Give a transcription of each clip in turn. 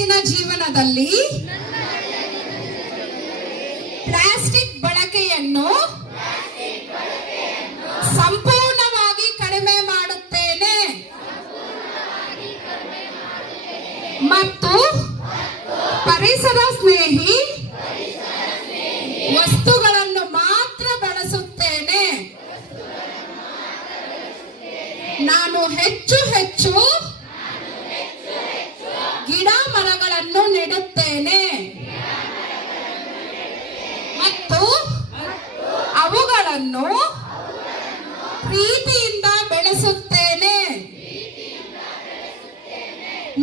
ದೈನಂದಿನ ಜೀವನದಲ್ಲಿ ಪ್ಲಾಸ್ಟಿಕ್ ಬಳಕೆಯನ್ನು ಸಂಪೂರ್ಣವಾಗಿ ಕಡಿಮೆ ಮಾಡುತ್ತೇನೆ ಮತ್ತು ಪರಿಸರ ಸ್ನೇಹಿ ವಸ್ತುಗಳನ್ನು ಮಾತ್ರ ಬಳಸುತ್ತೇನೆ. ನಾನು ಹೆಚ್ಚು ಹೆಚ್ಚು ಗಿಡ ಮರಗಳನ್ನು ನೆಡುತ್ತೇನೆ ಮತ್ತು ಅವುಗಳನ್ನು ಪ್ರೀತಿಯಿಂದ ಬೆಳೆಸುತ್ತೇನೆ.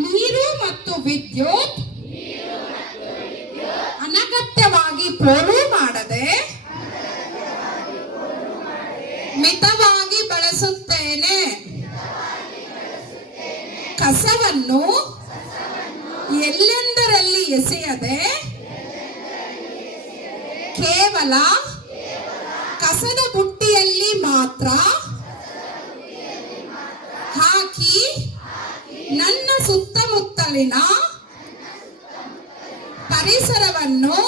ನೀರು ಮತ್ತು ವಿದ್ಯುತ್ ಅನಗತ್ಯವಾಗಿ ಪೋಲು ಮಾಡದೆ ಮಿತವಾಗಿ ಬಳಸುತ್ತೇನೆ. ಕಸವನ್ನು ಎಲ್ಲೆಂದರಲ್ಲಿ ಎಸೆಯದೆ ಕೇವಲ ಕಸದ ಬುಟ್ಟಿಯಲ್ಲಿ ಮಾತ್ರ ಹಾಕಿ ನನ್ನ ಸುತ್ತಮುತ್ತಲಿನ ಪರಿಸರವನ್ನು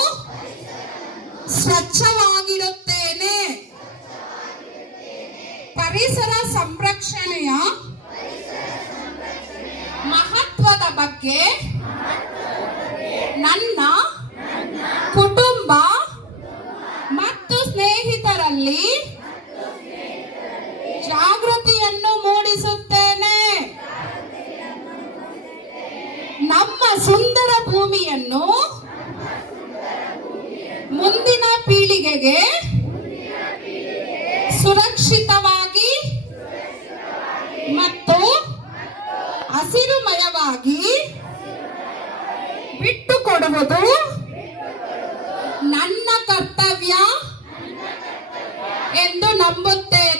ಸ್ವಚ್ಛವಾಗಿಡುತ್ತೇನೆ. ಪರಿಸರ ಸಂರಕ್ಷಣೆಯ ಮಹತ್ವದ ಬಗ್ಗೆ ನನ್ನ ಕುಟುಂಬ ಮತ್ತು ಸ್ನೇಹಿತರಲ್ಲಿ ಜಾಗೃತಿಯನ್ನು ಮೂಡಿಸುತ್ತೇನೆ. ನಮ್ಮ ಸುಂದರ ಭೂಮಿಯನ್ನು ಮುಂದಿನ ಪೀಳಿಗೆಗೆ ಸುರಕ್ಷಿತವಾಗಿ ಮತ್ತು ಹಸಿರುಮಯವಾಗಿ ಬಿಟ್ಟುಕೊಡುವುದು ನನ್ನ ಕರ್ತವ್ಯ ಎಂದು ನಂಬುತ್ತೇನೆ.